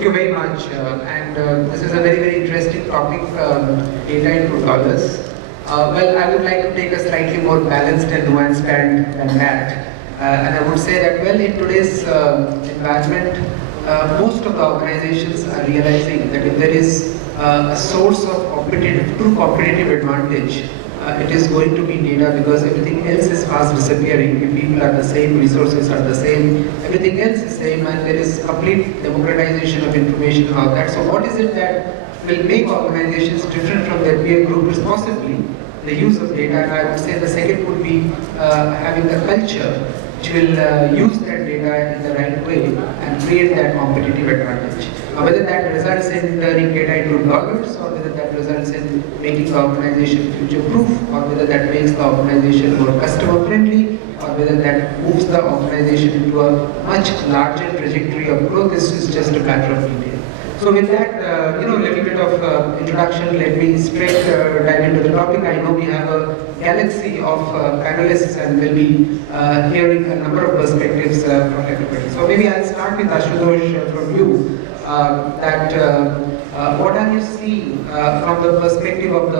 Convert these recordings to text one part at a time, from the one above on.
Thank you very much. This is a very, very interesting topic, data into dollars. Well, I would like to take a slightly more balanced and nuanced stand than that. And I would say that, well, in today's environment, most of the organizations are realizing that if there is a source of true competitive advantage, it is going to be data, because everything else is fast disappearing. If people are the same, resources are the same, everything else is same, and there is complete democratization of information and all that. So what is it that will make organizations different from their peer group is possibly the use of data. And I would say the second would be having a culture which will use that data in the right way and create that competitive advantage. Whether that results in turning data into dollars, or whether that results in making the organization future-proof, or whether that makes the organization more customer-friendly, or whether that moves the organization into a much larger trajectory of growth, this is just a matter of detail. So with that, a little bit of introduction, let me straight dive into the topic. I know we have a galaxy of panelists, and we'll be hearing a number of perspectives from everybody. So maybe I'll start with Ashutosh from you. What are you seeing from the perspective of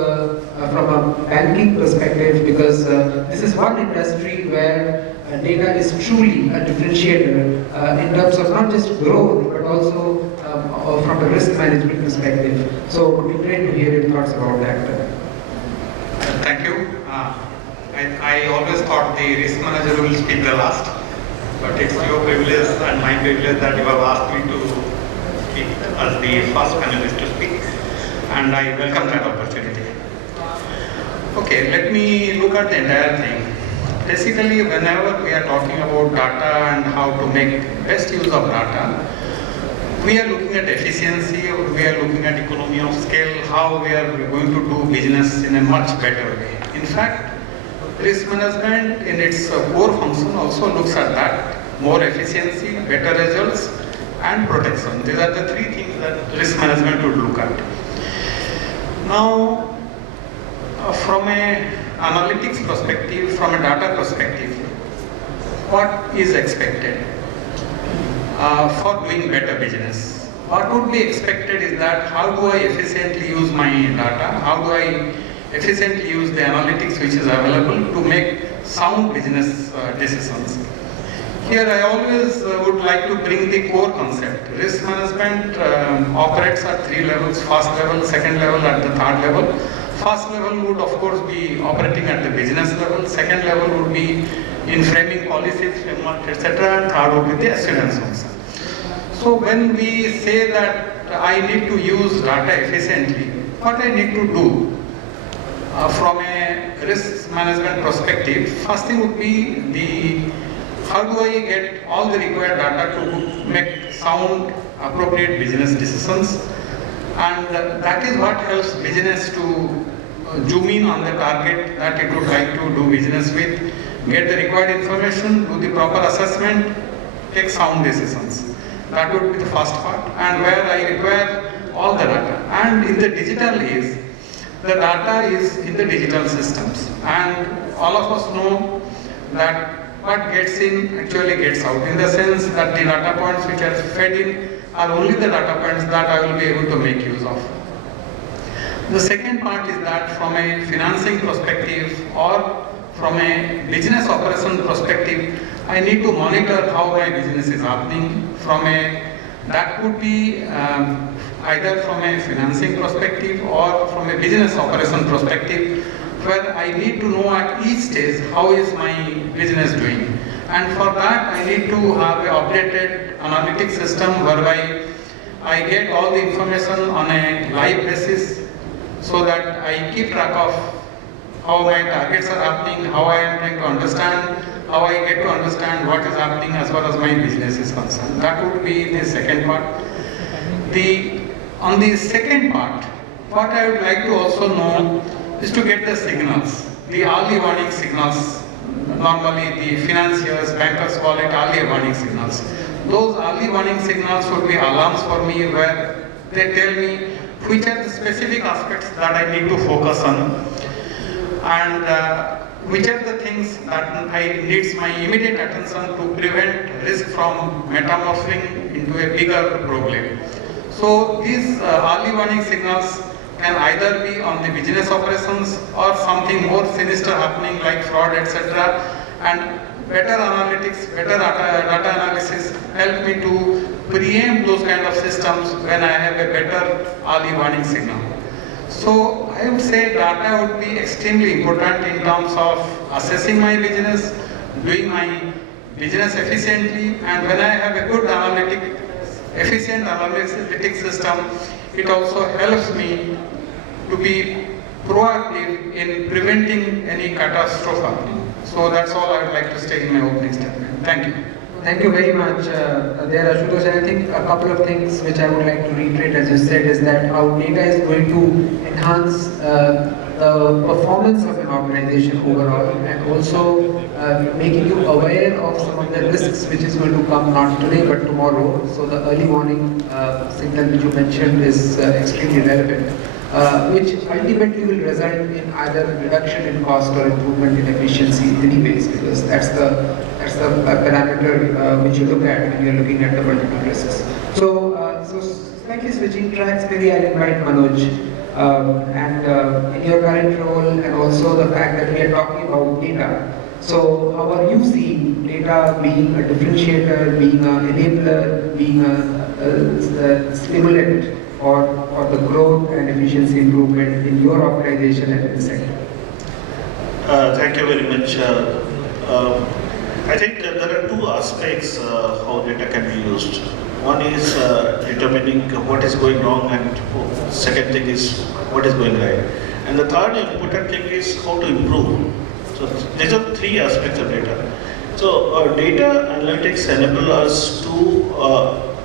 from a banking perspective, because this is one industry where data is truly a differentiator in terms of not just growth but also from a risk management perspective. So it would be great to hear your thoughts about that. Thank you. I always thought the risk manager will speak the last, but it's your privilege and my privilege that you have asked me to speak as the first panelist to speak, and I welcome that opportunity. Okay, let me look at the entire thing. Basically, whenever we are talking about data and how to make best use of data, we are looking at efficiency, or we are looking at economy of scale, how we are going to do business in a much better way. In fact, risk management in its core function also looks at that: more efficiency, better results, and protection. These are the three things that risk management would look at. Now, from an analytics perspective, from a data perspective, what is expected for doing better business? What would be expected is that how do I efficiently use my data? How do I efficiently use the analytics which is available to make sound business decisions? Here I always would like to bring the core concept. Risk management operates at three levels: first level, second level, and the third level. First level would of course be operating at the business level, second level would be in framing policies, framework, etc., and third would be the assurance function. So when we say that I need to use data efficiently, what I need to do from a risk management perspective, first thing would be how do I get all the required data to make sound, appropriate business decisions, and that is what helps business to zoom in on the target that it would like to do business with, get the required information, do the proper assessment, take sound decisions. That would be the first part, and where I require all the data. And in the digital age, the data is in the digital systems, and all of us know that what gets in actually gets out, in the sense that the data points which are fed in are only the data points that I will be able to make use of. The second part is that from a financing perspective or from a business operation perspective, I need to monitor how my business is happening. That could be either from a financing perspective or from a business operation perspective, where I need to know at each stage how is my business doing. And for that I need to have an updated analytics system whereby I get all the information on a live basis, so that I keep track of how my targets are happening, how I am trying to understand, how I get to understand what is happening as far as my business is concerned. That would be the second part. On the second part, what I would like to also know is to get the signals, the early warning signals. Normally the financiers, bankers call it early warning signals. Those early warning signals would be alarms for me, where they tell me which are the specific aspects that I need to focus on, and which are the things that I needs my immediate attention to prevent risk from metamorphosing into a bigger problem. So these early warning signals can either be on the business operations or something more sinister happening like fraud, etc. And better analytics, better data analysis help me to preempt those kind of systems when I have a better early warning signal. So I would say data would be extremely important in terms of assessing my business, doing my business efficiently, and when I have a good efficient analytic system, it also helps me to be proactive in preventing any catastrophe. So that's all I would like to state in my opening statement. Thank you. Thank you very much there, Ashutosh. And I think a couple of things which I would like to reiterate, as you said, is that how data is going to enhance the performance of an organization overall, and also making you aware of some of the risks which is going to come not today but tomorrow. So the early warning signal which you mentioned is extremely relevant, which ultimately will result in either reduction in cost or improvement in efficiency anyways, because that's the parameter which you look at when you're looking at the multiple risks. So slightly switching tracks, maybe I'll invite Manoj. In your current role, and also the fact that we are talking about data, so how are you seeing data being a differentiator, being an enabler, being a stimulant for the growth and efficiency improvement in your organization and in the sector? Thank you very much. I think there are two aspects how data can be used. One is determining what is going wrong, and second thing is what is going right. And the third important thing is how to improve. So these are three aspects of data. So data analytics enable us to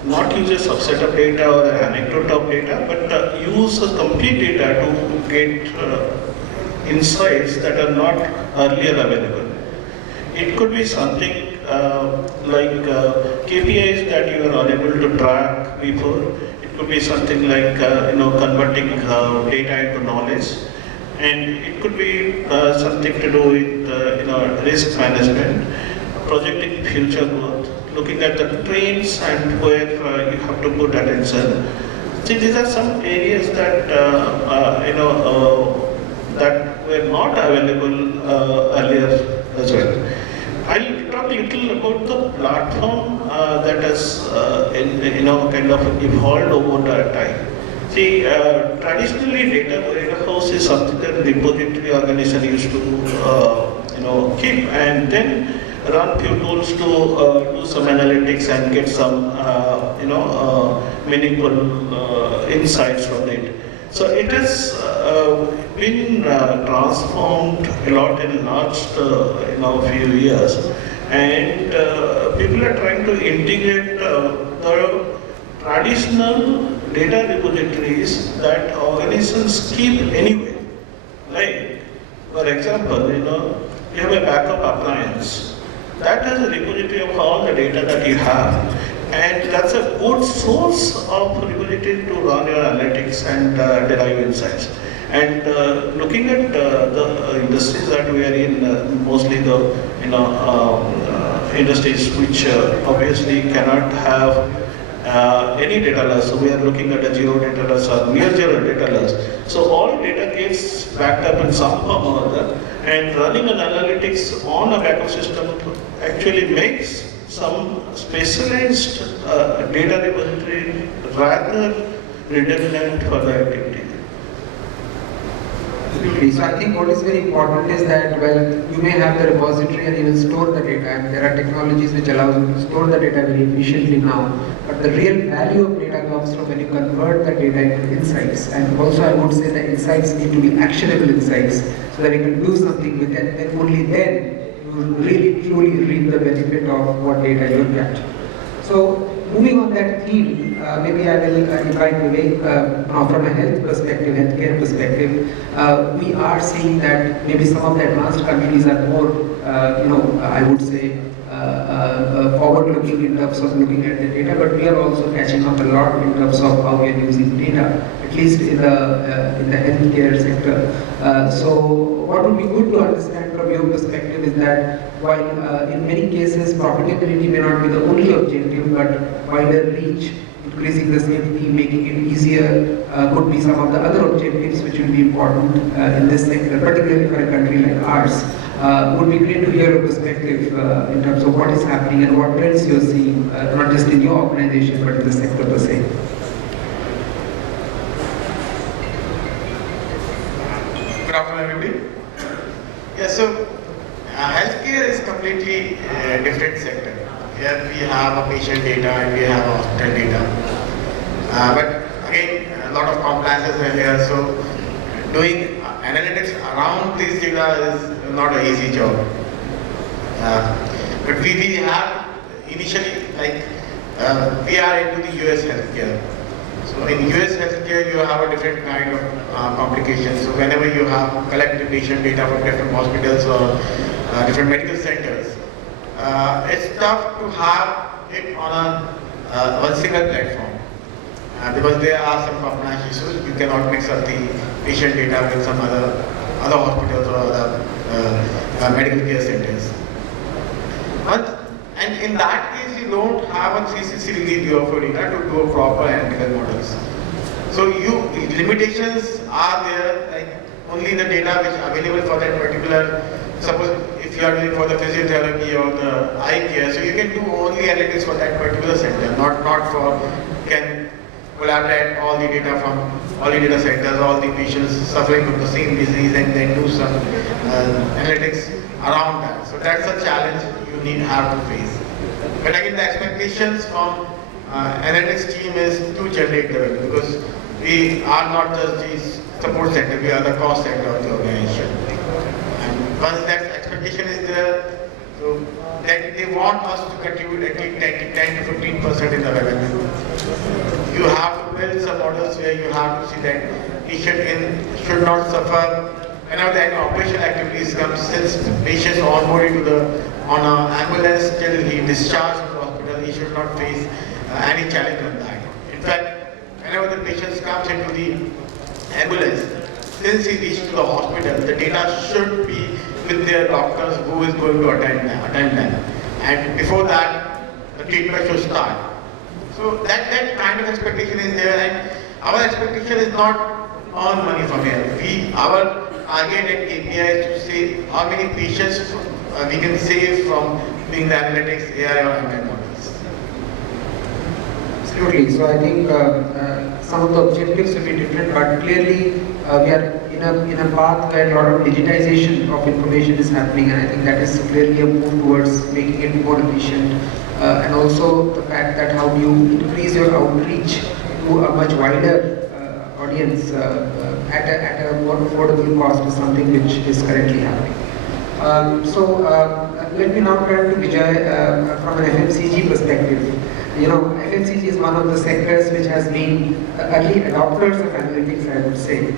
not use a subset of data or an anecdote of data, but use a complete data to get insights that are not earlier available. It could be something like KPIs that you are unable to track before. It could be something like converting data into knowledge, and it could be something to do with risk management, projecting future growth, looking at the trends and where you have to put attention. See, these are some areas that that were not available earlier as well. I'll talk a little about the platform that has kind of evolved over the time. See, traditionally data warehouse is something that the repository organization used to keep, and then run few tools to do some analytics and get some meaningful insights from it. So it has been transformed a lot in the last few years, and people are trying to integrate the traditional data repositories that organizations keep anyway. Like, for example, you have a backup appliance that has a repository of all the data that you have. And that's a good source of repository to run your analytics and derive insights. And looking at the industries that we are in, mostly the industries which obviously cannot have any data loss. So we are looking at a zero data loss or near zero data loss. So all data gets backed up in some form or other. And running an analytics on a backup system actually makes some specialized data repository rather redundant for the activity. Absolutely. So I think what is very important is that, well, you may have the repository and you will store the data, and there are technologies which allow you to store the data very efficiently now. But the real value of data comes from when you convert the data into insights. And also I would say the insights need to be actionable insights so that you can do something with it, and only then you will really truly reap the benefit of what data you get. So moving on that theme, maybe I will invite Vivek from a health perspective, healthcare perspective. We are seeing that maybe some of the advanced countries are more, I would say, forward-looking in terms of looking at the data, but we are also catching up a lot in terms of how we are using data, at least in the healthcare sector. So what would be good to understand from your perspective is that while in many cases profitability may not be the only objective, but wider reach in increasing the safety, making it easier, could be some of the other objectives which will be important in this sector, particularly for a country like ours. Would be great to hear your perspective in terms of what is happening and what trends you're seeing, not just in your organization but in the sector per se. Good afternoon, everybody. Yeah, so healthcare is completely a different sector. Here we have a patient data and we have a hospital data. But again, a lot of compliances are here, so doing analytics around this data is not an easy job. But we have initially, like, we are into the US healthcare. So in US healthcare, you have a different kind of complications. So whenever you have collected patient data from different hospitals or different medical centers, it's tough to have it on a single platform. Because there are some compliance issues. You cannot mix up the patient data with some other hospitals or other medical care centers. And in that case, you don't have a 360 degree view of your data to do a proper analytical models. So limitations are there, like only the data which is available for that particular, suppose if you are doing for the physiotherapy or the eye care, so you can do only analytics for that particular center, not for, can collaborate all the data from all the data centers, all the patients suffering from the same disease, and then do some analytics around that. So that's a challenge you have to face. But again, the expectations from analytics team is to generate the value, because we are not just the support center, we are the cost center of the organization. And once that expectation is there, so that they want us to contribute at least 10 to 15% in the revenue. You have to build some models where you have to see that patient should not suffer. Whenever the operational activities come, since patients are onboarded on an ambulance till he discharged from the hospital, he should not face any challenge on that. In fact, whenever the patient comes into the ambulance, since he reaches to the hospital, the data should be with their doctors who is going to attend them. And before that, the treatment should start. So that kind of expectation is there, and our expectation is not earn money from here. Our target at API is to say how many patients we can save from doing the analytics, AI or ML models. Absolutely. So I think some of the objectives will be different, but clearly we are in a path where a lot of digitization of information is happening, and I think that is clearly a move towards making it more efficient. And also the fact that how do you increase your outreach to a much wider audience at a more affordable cost is something which is currently happening. Let me now turn to Vijoe from an FMCG perspective. You know, FMCG is one of the sectors which has been early adopters of analytics, I would say,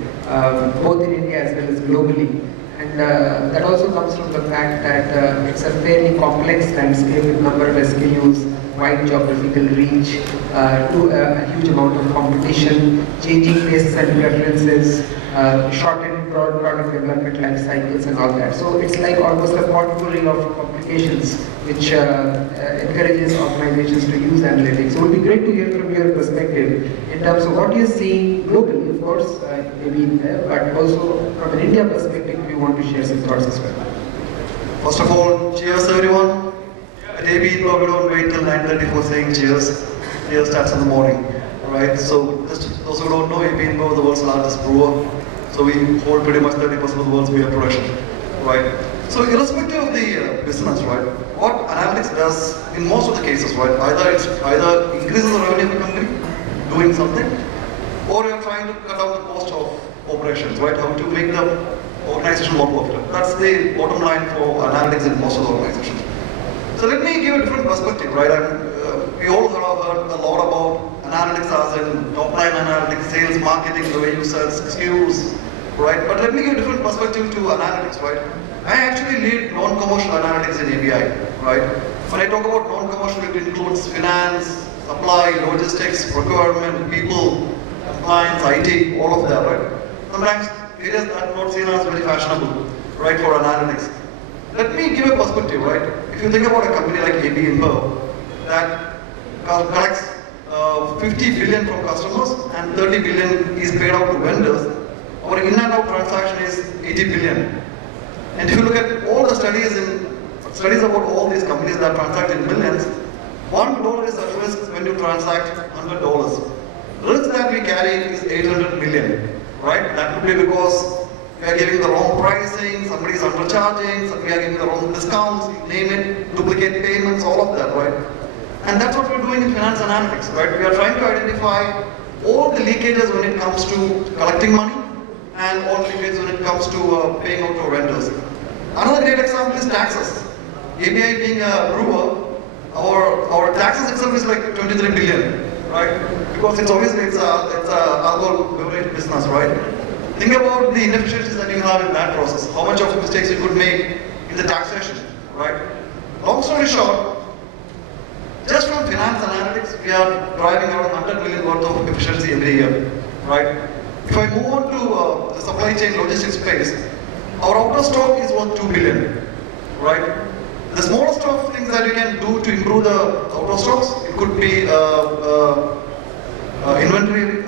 both in India as well as globally. And that also comes from the fact that it's a fairly complex landscape with number of SKUs, wide geographical reach, to a huge amount of competition, changing tastes and preferences, shortened product development life cycles and all that. So it's like almost a potpourri of complications which encourages organizations to use analytics. So it would be great to hear from your perspective in terms of what you're seeing globally, of course, maybe in there, but also from an India perspective, if you want to share some thoughts as well. First of all, cheers everyone. At AB-Inbev, we don't wait till 9:30 before saying cheers. Cheers starts in the morning. Alright, so just those who don't know, AB-Inbev is the world's largest brewer. So we hold pretty much 30% of the world's beer production. Right? So irrespective of the business, right, what analytics does in most of the cases, right, either increases the revenue of the company, doing something, or you're trying to cut down the cost of operations, right, how to make the organization more profitable. That's the bottom line for analytics in most of the organizations. So let me give a different perspective, right? We all have heard a lot about analytics as in top line analytics, sales, marketing, the way you sell SKUs, right? But let me give a different perspective to analytics, right? I actually lead non-commercial analytics in ABI, right? When I talk about non-commercial, it includes finance, supply, logistics, procurement, people, compliance, IT, all of that, right? Sometimes areas that are not seen as very fashionable, right, for analytics. Let me give a perspective, right? If you think about a company like AB-Inbev that collects 50 billion from customers and 30 billion is paid out to vendors, our in and out transaction is 80 billion. And if you look at all the studies about all these companies that transact in millions, $1 is at risk when you transact $100. Risk that we carry is 800 million, right? That could be because we are giving the wrong pricing, somebody is undercharging, we are giving the wrong discounts, name it, duplicate payments, all of that, right? And that's what we're doing in finance analytics, right? We are trying to identify all the leakages when it comes to collecting money and all the leakages when it comes to paying out to vendors. Another great example is taxes. ABI being a brewer, our taxes itself is like 23 billion, right? Because it's obviously it's a alcohol beverage business, right? Think about the inefficiencies that you have in that process. How much of mistakes you could make in the taxation, right? Long story short, just from finance analytics, we are driving around 100 million worth of efficiency every year, right? If I move on to the supply chain logistics space, our out of stock is worth 2 billion, right? The smallest of things that we can do to improve the out of stocks, it could be inventory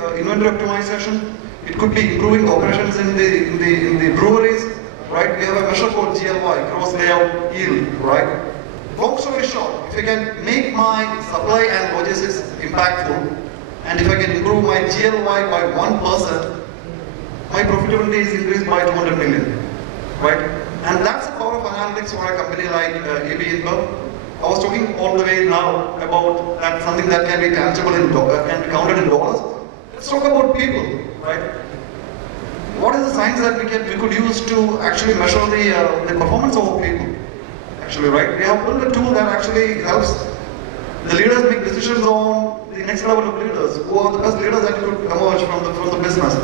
optimization. It could be improving operations in the breweries, right? We have a measure called GLY, gross layout yield, right? Long story short, if I can make my supply and logistics impactful, and if I can improve my GLY by 1%, my profitability is increased by 200 million, right? And that's the power of analytics for a company like AB-Inbev. I was talking all the way now about that something that can be tangible in dollars, can be counted in dollars. Let's talk about people, right? What is the science that we could use to actually measure the performance of our people? Actually, right? We have built a tool that actually helps the leaders make decisions on the next level of leaders. Who are the best leaders that could emerge from the business?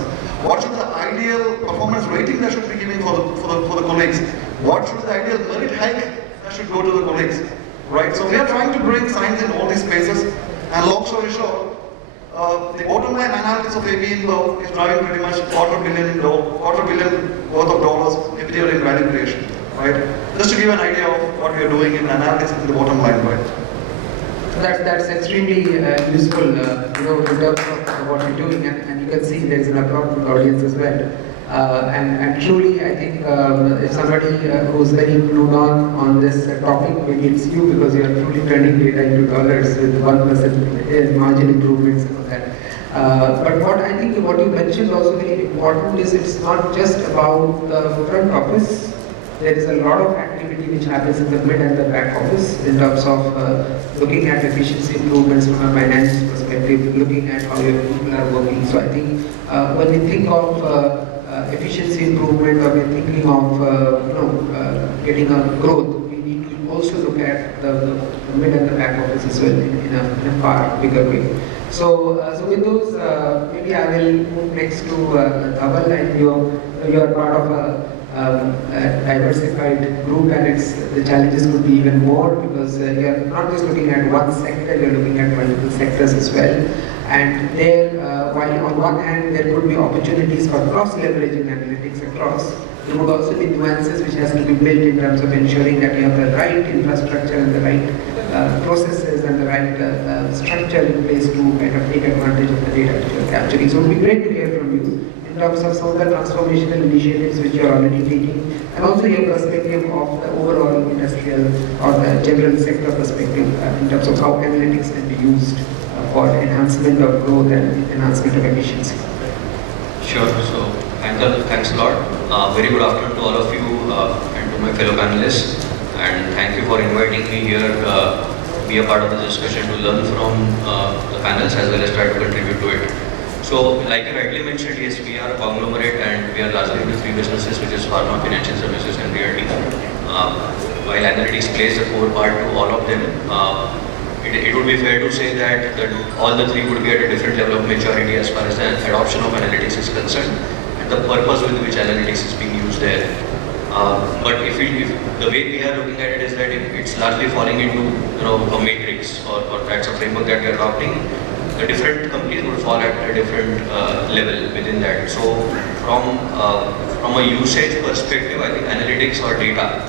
What should the ideal performance rating that should be given for the colleagues? What should the ideal merit hike that should go to the colleagues? Right? So we are trying to bring science in all these spaces. And long story short, the bottom line analytics of AB-Inbev is driving pretty much quarter billion worth of dollars every year in value creation. Right? Just to give an idea of what we are doing in analytics in the bottom line, right? That's extremely useful, in terms of what you're doing, and you can see there is an applause from the audience as well. And truly, I think if somebody who's very clued on this topic, maybe it's you because you are truly turning data into dollars with 1% margin improvements and all that. But what you mentioned also very important is it's not just about the front office. There is a lot of activity which happens in the mid and the back office in terms of looking at efficiency improvements from a finance perspective, looking at how your people are working. So I think when we think of efficiency improvement or we're thinking of getting a growth, we need to also look at the mid and the back office as well in a far bigger way. So with those, maybe I will move next to Dhaval, and you are part of a diversified group, and the challenges could be even more because you are not just looking at one sector, you are looking at multiple sectors as well. And there, while on one hand there could be opportunities for cross-leveraging analytics across, there would also be nuances which has to be built in terms of ensuring that you have the right infrastructure and the right processes and the right structure in place to kind of take advantage of the data that you are capturing. So it would be great to hear from you in terms of some of the transformational initiatives which you are already taking, and also your perspective of the overall industrial or the general sector perspective in terms of how analytics can be used for enhancement of growth and enhancement of efficiency. Sure. So thanks a lot. Very good afternoon to all of you and to my fellow panelists. And thank you for inviting me here, be a part of the discussion to learn from the panels as well as try to contribute to it. So, like you rightly mentioned, yes, we are a conglomerate and we are largely into three businesses, which is pharma, financial services, and realty. While analytics plays a core part to all of them, it would be fair to say that all the three would be at a different level of maturity as far as the adoption of analytics is concerned, and the purpose with which analytics is being used there. But if the way we are looking at it is that it's largely falling into a matrix or that's a framework that we are adopting. The different companies would fall at a different level within that. So from a usage perspective, I think analytics or data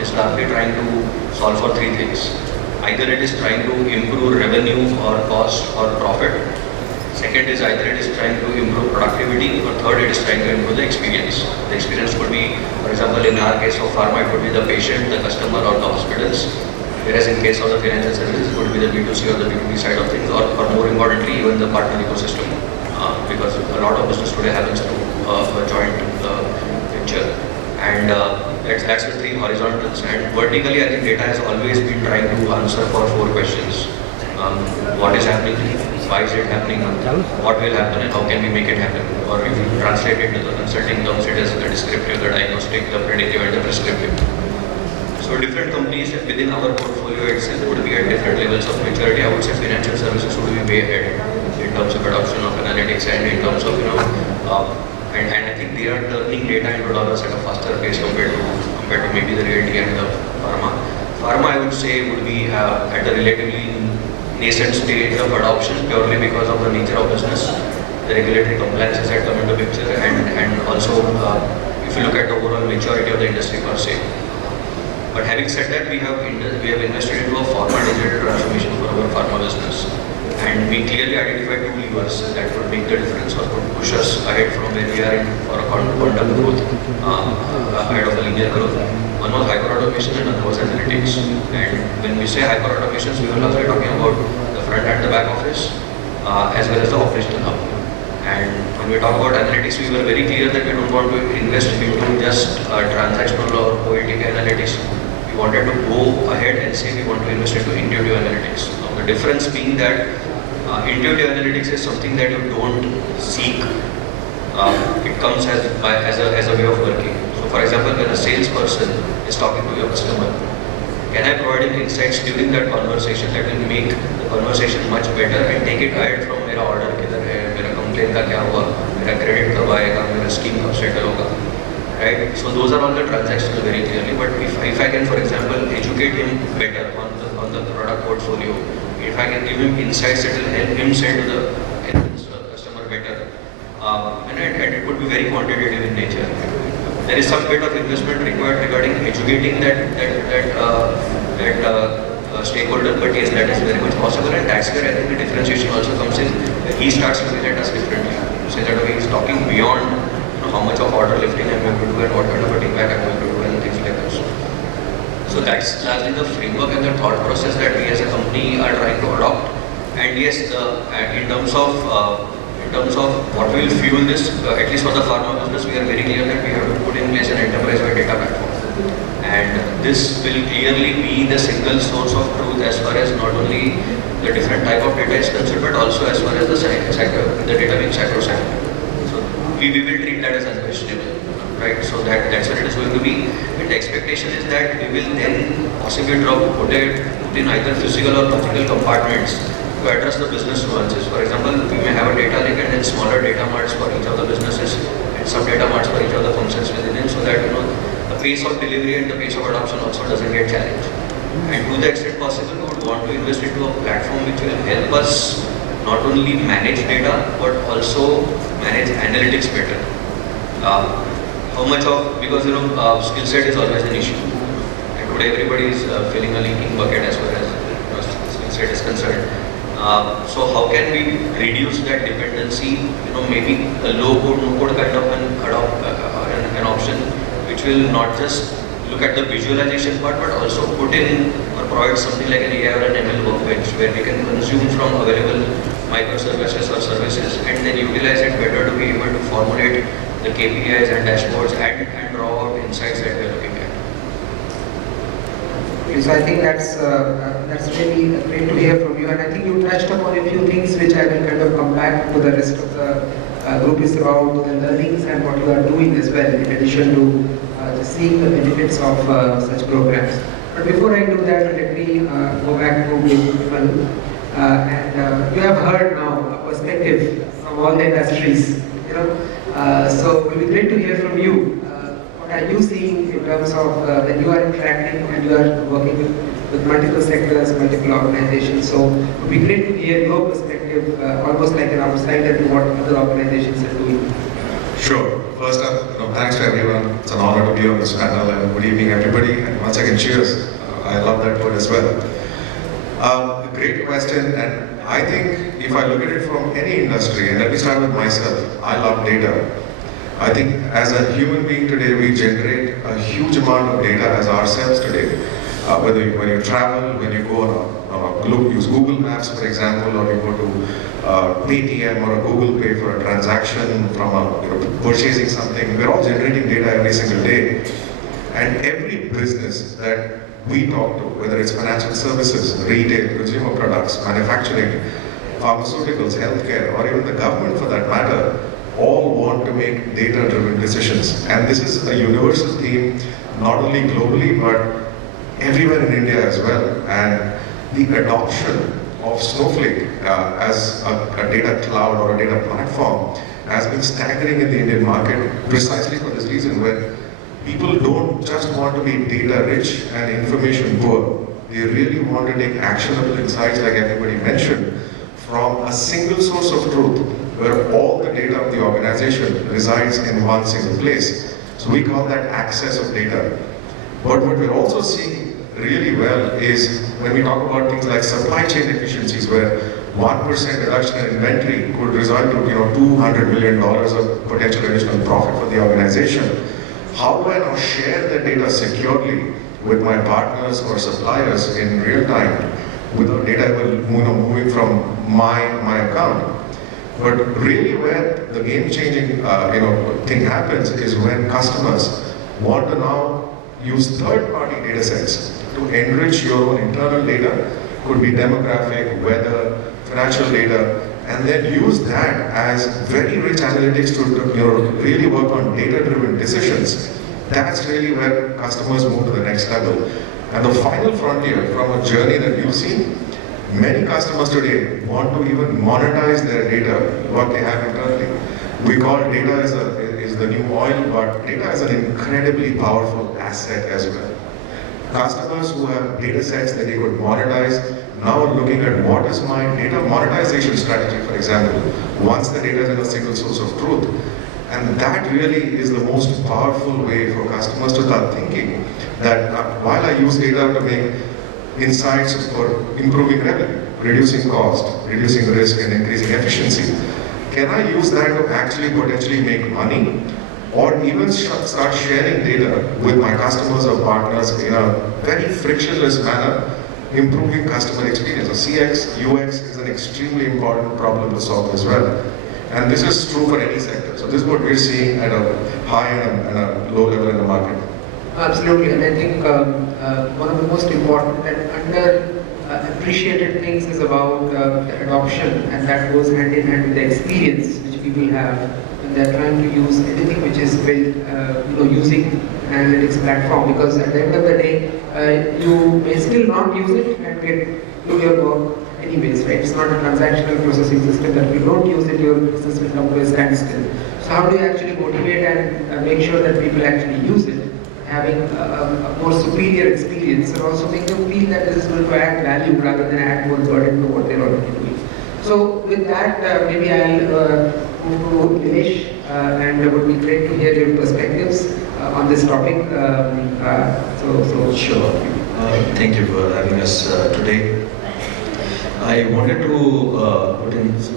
is largely trying to solve for three things. Either it is trying to improve revenue or cost or profit. Second is either it is trying to improve productivity, or third it is trying to improve the experience. The experience could be, for example, in our case of pharma, it could be the patient, the customer, or the hospitals. Whereas in case of the financial services, it could be the B2C or the B2B side of things, or more importantly, even the partner ecosystem, because a lot of business today happens through a joint venture. And that's the three horizontals. And vertically, I think data has always been trying to answer for 4 questions. What is happening? Why is it happening? What will happen and how can we make it happen? Or if you translate it to the consulting terms, it is the descriptive, the diagnostic, the predictive, and the prescriptive. So different companies within our portfolio itself would be at different levels of maturity. I would say financial services would be way ahead in terms of adoption of analytics and in terms of, and I think they are turning data into dollars at a faster pace compared to maybe the realty and the pharma. Pharma, I would say, would be at a relatively nascent stage of adoption purely because of the nature of business, the regulatory compliances that come into picture, and also if you look at the overall maturity of the industry per se. But having said that, we have invested into a pharma digital transformation for our pharma business, and we clearly identified 2 levers that would make the difference or would push us ahead from where we are in for a quantum growth, ahead of the linear growth. One was hyper automation and another was analytics. And when we say hyper automations, we were largely talking about the front and the back office, as well as the operational hub. And when we talk about analytics, we were very clear that we don't want to invest into just transactional or OLTP analytics. We wanted to go ahead and say we want to invest into intuitive analytics. Now, the difference being that intuitive analytics is something that you don't seek. It comes as a way of working. So, for example, when a salesperson is talking to your customer, can I provide him insights during that conversation that will make the conversation much better and take it ahead from मेरा order किधर है, मेरा complaint का क्या हुआ, मेरा credit कब आएगा, मेरा scheme कब settle होगा, right? So those are all the transactional very clearly. But if I can, for example, educate him better on the product portfolio, if I can give him insights that will help him sell to the customer better, and it could be very quantitative in nature. There is some bit of investment required regarding educating that stakeholder, but yes, that is very much possible, and that's where I think the differentiation also comes in. He starts looking at us differently. So that way he's talking beyond how much of order lifting I'm going to do and what kind of a take back I'm going to do and things like that. So that's largely the framework and the thought process that we as a company are trying to adopt. And yes, in terms of what will fuel this, at least for the pharma business, we are very clear that we have to put in place an enterprise-wide data platform. And this will clearly be the single source of truth as far as not only the different type of data is concerned, but also as far as the data being sacrosanct. So we will treat that as unquestionable, right? So that's what it is going to be. And the expectation is that we will then possibly put in either physical or logical compartments to address the business nuances. For example, we may have a data lake and then smaller data marts for each of the businesses and some data marts for each of the functions within it, so that the pace of delivery and the pace of adoption also doesn't get challenged. And to the extent possible, we would want to invest into a platform which will help us not only manage data but also manage analytics better. How much of, because skill set is always an issue, and today everybody is filling a leaking bucket as far as skill set is concerned. So how can we reduce that dependency? Maybe a low code, no code kind of an option which will not just look at the visualization part, but also put in or provide something like an AI or an ML workbench where we can consume from available microservices or services and then utilize it better to be able to formulate the KPIs and dashboards and draw out insights that we are looking at. So I think that's really great to hear from you, and I think you touched upon a few things which I will kind of come back to the rest of the group is about the learnings and what you are doing as well, in addition to just seeing the benefits of such programs. But before I do that, let me go back to Vimal. And you have heard now a perspective from all the industries, so it will be great to hear from you. What are you seeing in terms of when you are interacting and you are working with multiple sectors, multiple organizations? So it would be great to hear your perspective, almost like an outsider to what other organizations are doing. Sure. First up, thanks to everyone. It's an honor to be on this panel, and good evening everybody. And once again, cheers. I love that word as well. Great question, and I think if I look at it from any industry, and let me start with myself, I love data. I think as a human being today, we generate a huge amount of data as ourselves today. When you travel, when you go use Google Maps, for example, or you go to Paytm or a Google Pay for a transaction from purchasing something, we're all generating data every single day. And every business that we talk to, whether it's financial services, retail, consumer products, manufacturing, pharmaceuticals, healthcare, or even the government for that matter, all want to make data-driven decisions. And this is a universal theme, not only globally, but everywhere in India as well. And the adoption of Snowflake as a data cloud or a data platform has been staggering in the Indian market precisely for this reason, where people don't just want to be data rich and information poor. They really want to take actionable insights, like everybody mentioned, from a single source of truth, where all the data of the organization resides in one single place. So we call that access of data. But what we're also seeing really well is when we talk about things like supply chain efficiencies, where 1% reduction in inventory could result in $200 million of potential additional profit for the organization. How do I now share the data securely with my partners or suppliers in real time without data moving from my account? But really where the game-changing thing happens is when customers want to now use third-party data sets to enrich your own internal data, could be demographic, weather, financial data, and then use that as very rich analytics to really work on data-driven decisions. That's really where customers move to the next level. And the final frontier from a journey that we've seen, many customers today want to even monetize their data, what they have internally. We call data is the new oil, but data is an incredibly powerful asset as well. Customers who have data sets that they could monetize, now looking at what is my data monetization strategy, for example, once the data is in a single source of truth. And that really is the most powerful way for customers to start thinking that while I use data to make insights for improving revenue, reducing cost, reducing risk, and increasing efficiency, can I use that to actually potentially make money, or even start sharing data with my customers or partners in a very frictionless manner, improving customer experience? So CX, UX is an extremely important problem to solve as well. And this is true for any sector. So this is what we're seeing at a high and a low level in the market. Absolutely, and I think one of the most important and underappreciated things is about the adoption, and that goes hand in hand with the experience which people have when they're trying to use anything which is built using an analytics platform, because at the end of the day, you may still not use it and do your work anyways, right? It's not a transactional processing system that if you don't use it, your business will come to a standstill. So how do you actually motivate and make sure that people actually use it, having a more superior experience, and also make them feel that this is going to add value rather than add more burden to what they're already doing? So with that, maybe I'll move to Nilesh, and it would be great to hear your perspectives on this topic. Sure. Thank you for having us today. I wanted to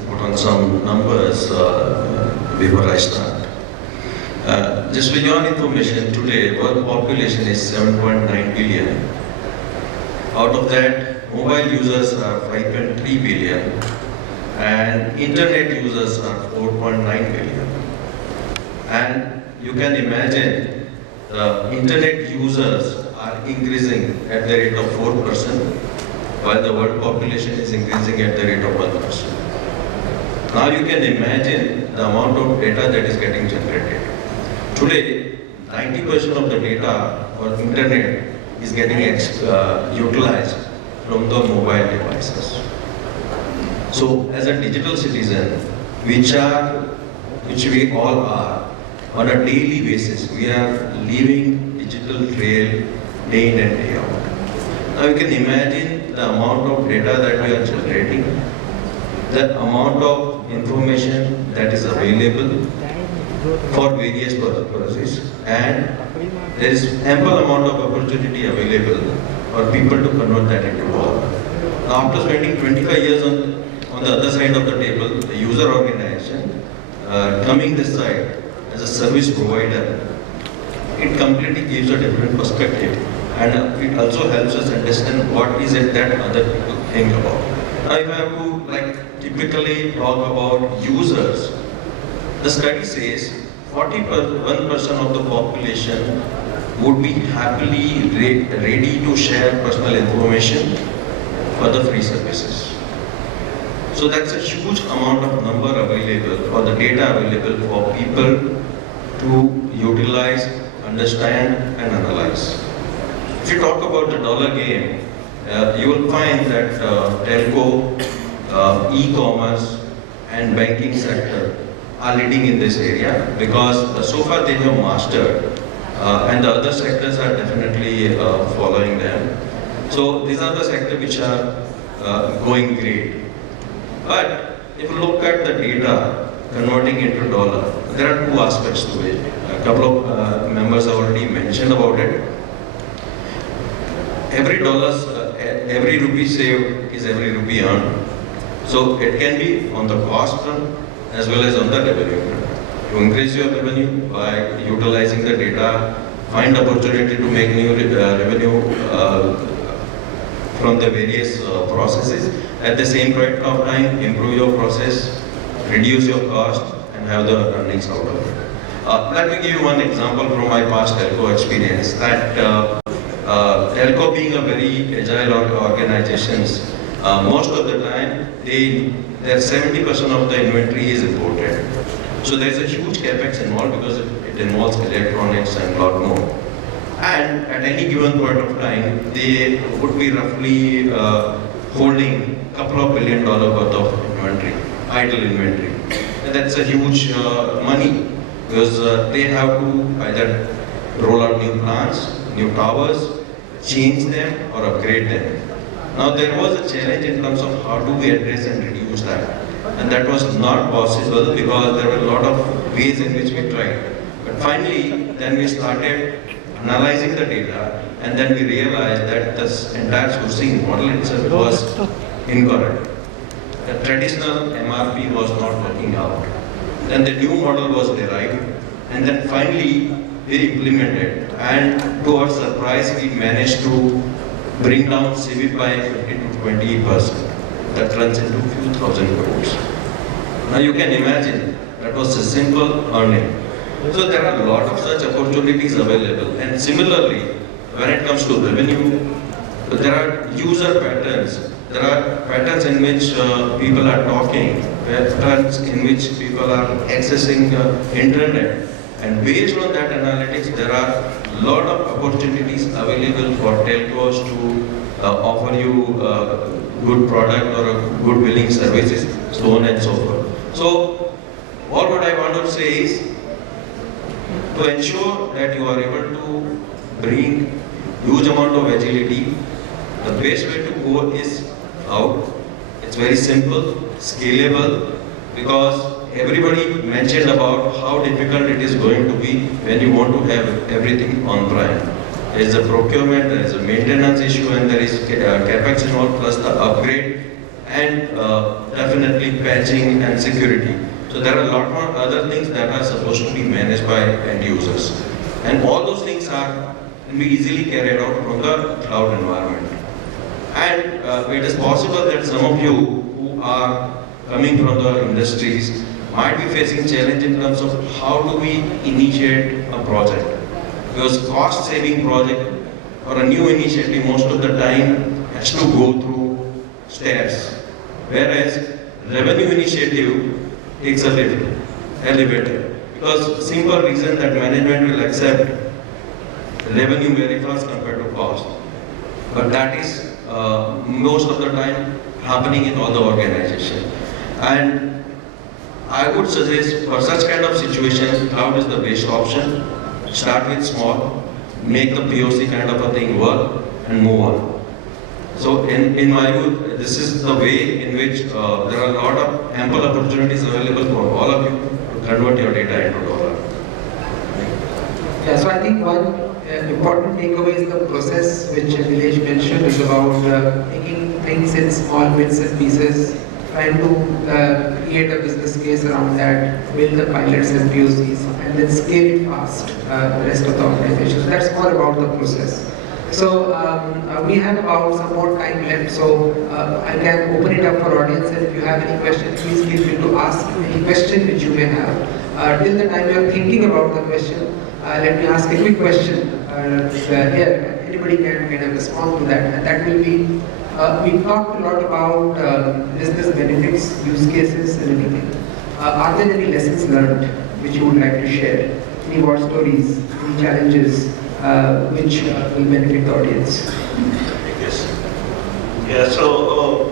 put on some numbers before I start. Just for your information, today world population is 7.9 billion. Out of that, mobile users are 5.3 billion and internet users are 4.9 billion. And you can imagine the internet users are increasing at the rate of 4%, while the world population is increasing at the rate of 1%. Now you can imagine the amount of data that is getting generated. Today, 90% of the data or internet is getting utilized from the mobile devices. So as a digital citizen, which we all are, on a daily basis, we are leaving digital trail day in and day out. Now you can imagine the amount of data that we are generating, the amount of information that is available for various purposes, and there is ample amount of opportunity available for people to convert that into work. Now, after spending 25 years on the other side of the table, the user organization, coming this side as a service provider, it completely gives a different perspective, and it also helps us understand what is it that other people think about. Now, if I have to typically talk about users, the study says 41% of the population would be happily ready to share personal information for the free services. So that's a huge amount of number available, or the data available for people to utilize, understand and analyze. If you talk about the dollar game, you will find that telco, e-commerce and banking sector are leading in this area, because so far they have mastered, and the other sectors are definitely following them. So these are the sectors which are going great. But if you look at the data converting into dollar, there are two aspects to it. A couple of members have already mentioned about it. Every rupee saved is every rupee earned. So it can be on the cost front as well as on the revenue front. You increase your revenue by utilizing the data, find opportunity to make new revenue from the various processes. At the same point of time, improve your process, reduce your cost, and have the earnings out of it. Let me give you one example from my past telco experience. That telco being a very agile organizations, most of the time their 70% of the inventory is imported. So there's a huge capex involved, because it involves electronics and a lot more. And at any given point of time, they would be roughly holding a couple of $1 billion worth of inventory, idle inventory. And that's a huge money, because they have to either roll out new plants, new towers, change them or upgrade them. Now there was a challenge in terms of how do we address and reduce that. And that was not possible, because there were a lot of ways in which we tried. But finally, then we started analyzing the data, and then we realized that this entire sourcing model itself was incorrect. The traditional MRP was not working out. Then the new model was derived, and then finally we implemented. And to our surprise, we managed to bring down CV by 15 to 20%. That runs into a few thousand crores. Now you can imagine, that was a simple earning. So there are a lot of such opportunities available. And similarly, when it comes to revenue, there are user patterns. There are patterns in which people are talking, patterns in which people are accessing internet. And based on that analytics, there are a lot of opportunities available for telcos to offer you good product or good billing services, so on and so forth. So, all what I want to say is, to ensure that you are able to bring huge amount of agility, the best way to go is out. It's very simple, scalable, because everybody mentioned about how difficult it is going to be when you want to have everything on-prem. There is a procurement, there is a maintenance issue, and there is capex involved, plus the upgrade, and definitely patching and security. So there are a lot more other things that are supposed to be managed by end users. And all those things can be easily carried out from the cloud environment. And it is possible that some of you who are coming from the industries might be facing challenge in terms of how do we initiate a project. Because cost saving project or a new initiative most of the time has to go through stairs. Whereas revenue initiative takes a little elevator. Because simple reason that management will accept revenue very fast compared to cost. But that is most of the time happening in all the organizations. And I would suggest for such kind of situations, cloud is the best option. Start with small, make the POC kind of a thing work, and move on. So in my view, this is the way in which there are a lot of ample opportunities available for all of you to convert your data into dollar. Yeah, so I think one important takeaway is the process which Nilesh mentioned is about making things in small bits and pieces, trying to create a business case around that, build the pilots and POCs, and then scale it fast the rest of the organization. So that's more about the process. So we have about some more time left, so I can open it up for audience, and if you have any questions, please feel free to ask any question which you may have. Till the time you are thinking about the question, let me ask a quick question here. Anybody can kind of respond to that, and that will be, we talked a lot about business benefits, use cases and everything. Are there any lessons learned which you would like to share? Any war stories, any challenges which will benefit the audience? Yes. Yeah, so,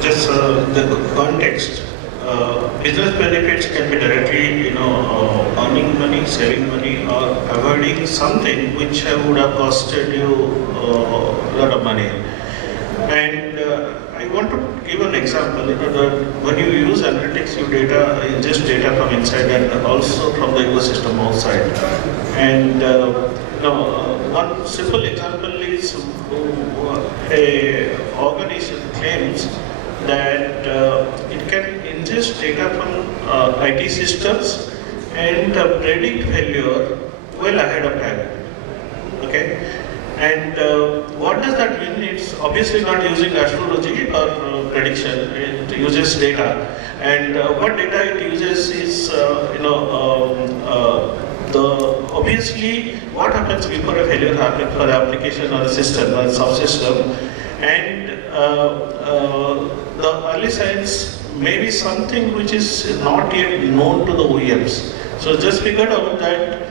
just the context. Business benefits can be directly, earning money, saving money, or avoiding something which would have costed you a lot of money. And I want to give an example. When you use analytics, you ingest data from inside and also from the ecosystem outside. And one simple example is a organization claims that it can ingest data from IT systems and predict failure well ahead of time. Okay, and what does that mean? It's obviously not using astrology or prediction. It uses data, and what data it uses is obviously what happens before a failure happens for the application or the system or the subsystem, and the early signs may be something which is not yet known to the OEMs. So just figured out that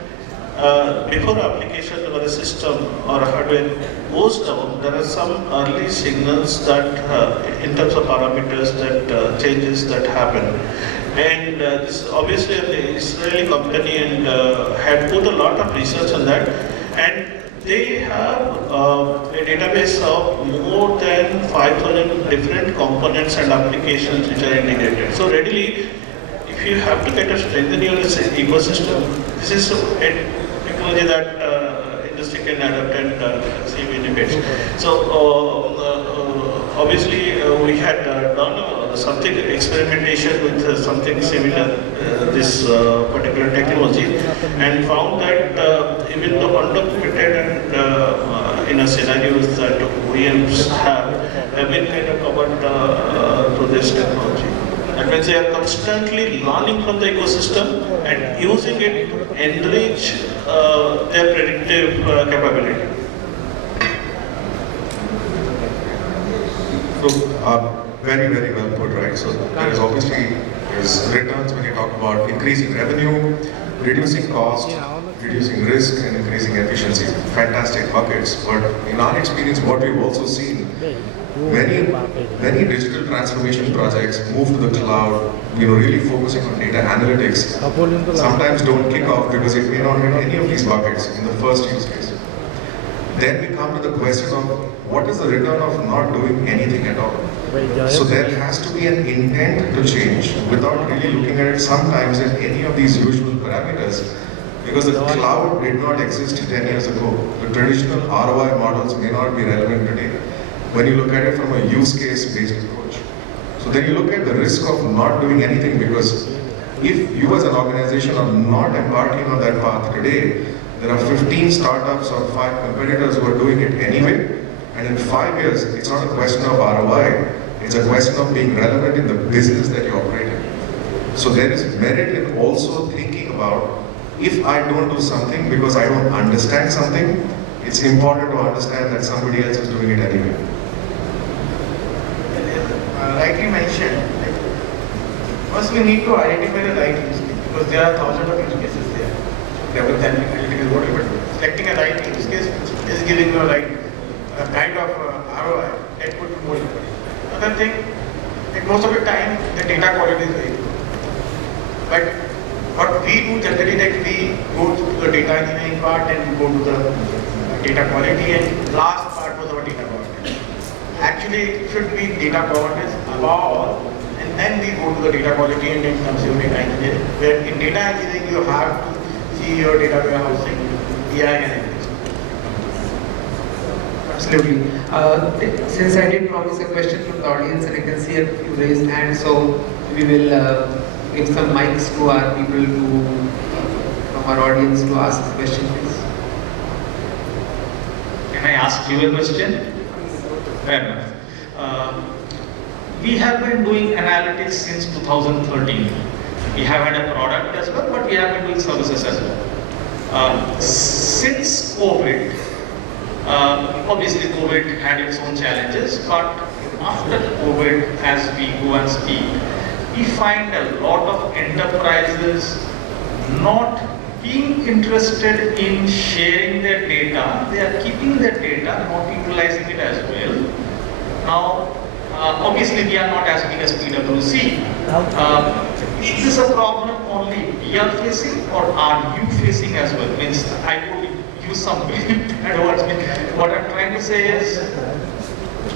before application or the system or hardware goes down, there are some early signals that in terms of parameters that changes that happen. And this is obviously an Israeli company and had put a lot of research on that. And they have a database of more than 5,000 different components and applications which are integrated. So readily, if you have to kind of strengthen your ecosystem, this is a technology that industry can adapt and see benefits. So obviously, we had done something experimentation with something similar, this particular technology, and found that even the undocumented and scenarios that OEMs have been kind of covered through this technology. That means they are constantly learning from the ecosystem and using it to enrich their predictive capability. So, very, very well put, right? So there is obviously returns when you talk about increasing revenue, reducing cost, reducing risk, and increasing efficiency. Fantastic buckets. But in our experience, what we've also seen, many digital transformation projects move to the cloud, really focusing on data analytics, sometimes don't kick off because it may not hit any of these buckets in the first use case. Then we come to the question of what is the return of not doing anything at all. So there has to be an intent to change without really looking at it sometimes in any of these usual parameters, because the cloud did not exist 10 years ago. The traditional ROI models may not be relevant today when you look at it from a use case based approach. So then you look at the risk of not doing anything, because if you as an organization are not embarking on that path today, there are 15 startups or 5 competitors who are doing it anyway, and in 5 years, it's not a question of ROI, it's a question of being relevant in the business that you operate in. So there is merit in also thinking about, if I don't do something because I don't understand something, it's important to understand that somebody else is doing it anyway. Rightly mentioned, first we need to identify the right use case, because there are thousands of use cases there. Develop analytics, whatever. Selecting a right use case is giving you a right kind of ROI that could be more important. Another thing, like most of the time, the data quality is very good. But what we do generally, that we go to the data engineering part and we go to the data quality, and last part was our data governance. Actually, it should be data governance above all, and then we go to the data quality, and then comes your data engineering. Where in data engineering, you have to see your data warehousing, AI and everything. Absolutely. Since I did promise a question from the audience and I can see a few raised hands, so we will give some mics to our people from our audience to ask the question, please. Can I ask you a question? Fair enough. We have been doing analytics since 2013. We have had a product as well, but we have been doing services as well. Since COVID, obviously COVID had its own challenges, but after COVID, as we go and speak, we find a lot of enterprises not being interested in sharing their data. They are keeping their data, not utilizing it as well. Now, obviously we are not as big as PwC. Is this a problem only we are facing, or are you facing as well? Means I could use some very bad words. What I'm trying to say is,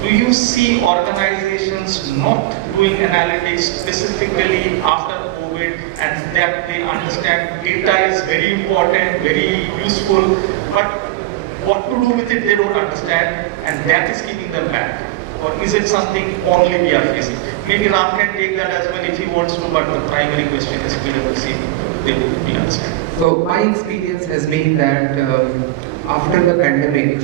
do you see organizations not doing analytics specifically after COVID, and that they understand data is very important, very useful, but what to do with it they don't understand, and that is keeping them back? Or is it something only we are facing? Maybe Ram can take that as well if he wants to, but the primary question is PwC. They would be understand. So my experience has been that after the pandemic,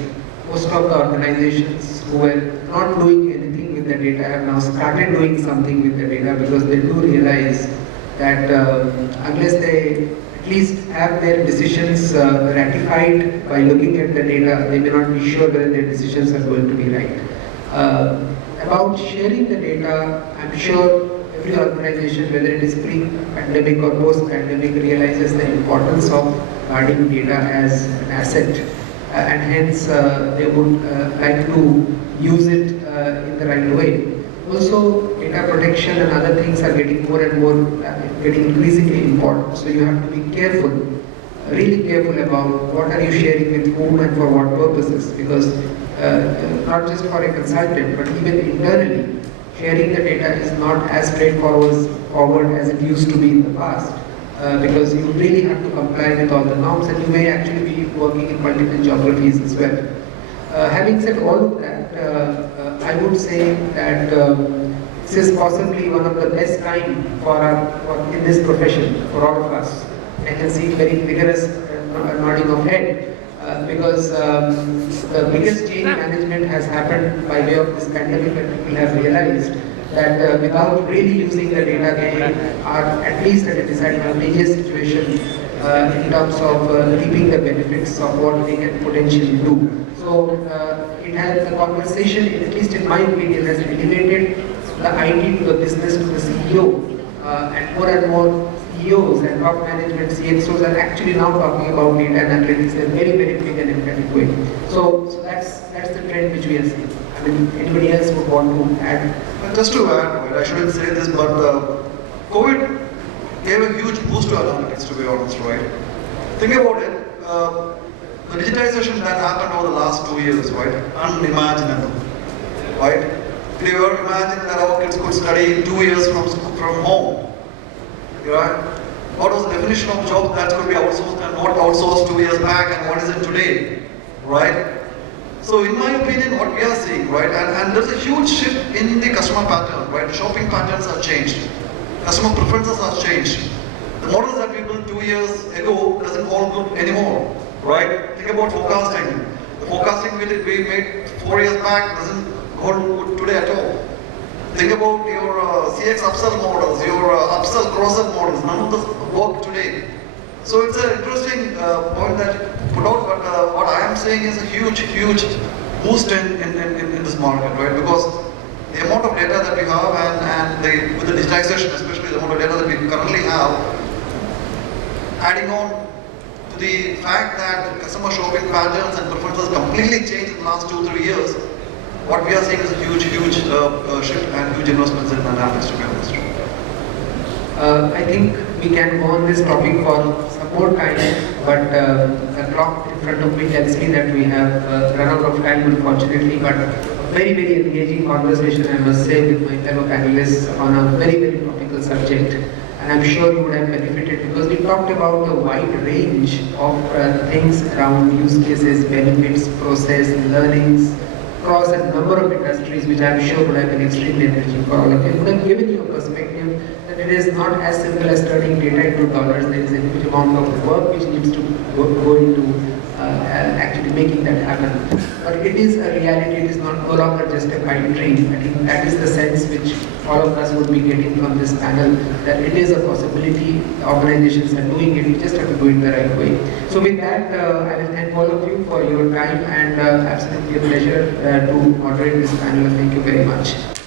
most of the organizations who were not doing anything with the data have now started doing something with the data, because they do realize that unless they at least have their decisions ratified by looking at the data, they may not be sure whether their decisions are going to be right. About sharing the data, I'm sure every organization, whether it is pre-pandemic or post-pandemic, realizes the importance of guarding data as an asset, and hence they would like to use it in the right way. Also, data protection and other things are getting more and more, getting increasingly important. So you have to be careful, really careful about what are you sharing with whom and for what purposes, because not just for a consultant, but even internally, sharing the data is not as straightforward as it used to be in the past, because you really have to comply with all the norms, and you may actually be working in multiple geographies as well. Having said all of that, I would say that this is possibly one of the best time in this profession for all of us. I can see very vigorous nodding of head, because the biggest change management has happened by way of this pandemic, and people have realized that without really using the data, they are at least at a disadvantageous situation in terms of reaping the benefits of what they can potentially do. So the conversation, at least in my opinion, has elevated the IT to the business, to the CEO, and more CEOs and top management CXOs are actually now talking about data and analytics in a very, very big and emphatic way. So that's the trend which we are seeing. I mean, anybody else would want to add? Just to add, I shouldn't say this, but COVID gave a huge boost to analytics, to be honest, right? Think about it. The digitization that happened over the last 2 years, right? Unimaginable, right? If you ever imagine that our kids could study 2 years from home, right? What was the definition of job that could be outsourced and not outsourced 2 years back, and what is it today, right? So in my opinion, what we are seeing, right, and there's a huge shift in the customer pattern, right? Shopping patterns have changed. Customer preferences have changed. The models that we built 2 years ago doesn't hold good anymore, right? Think about forecasting. The forecasting we made 4 years back doesn't hold good today at all. Think about your CX upsell models, your upsell cross-sell models. None of this work today. So it's an interesting point that put out, but what I am saying is a huge boost in this market, right? Because the amount of data that we have and with the digitization, especially the amount of data that we currently have, adding on to the fact that customer shopping patterns and preferences completely changed in the last 2-3 years, what we are seeing is a huge shift and huge investments in analytics, to be honest. I think we can go on this topic for some more time, but the clock in front of me tells me that we have run out of time, unfortunately, but very, very engaging conversation, I must say, with my fellow panelists on a very, very topical subject. And I'm sure you would have benefited, because we talked about a wide range of things around use cases, benefits, process, learnings, across a number of industries, which I'm sure would have been extremely enriching for all of you. It would have given you a perspective that it is not as simple as turning data into dollars. There is a huge amount of work which needs to go into actually making that happen. But it is a reality, it is not no longer just a pipe dream. I think that is the sense which all of us would be getting from this panel, that it is a possibility, organizations are doing it, we just have to do it the right way. So with that, I will thank all of you for your time, and absolutely a pleasure to moderate this panel, and thank you very much.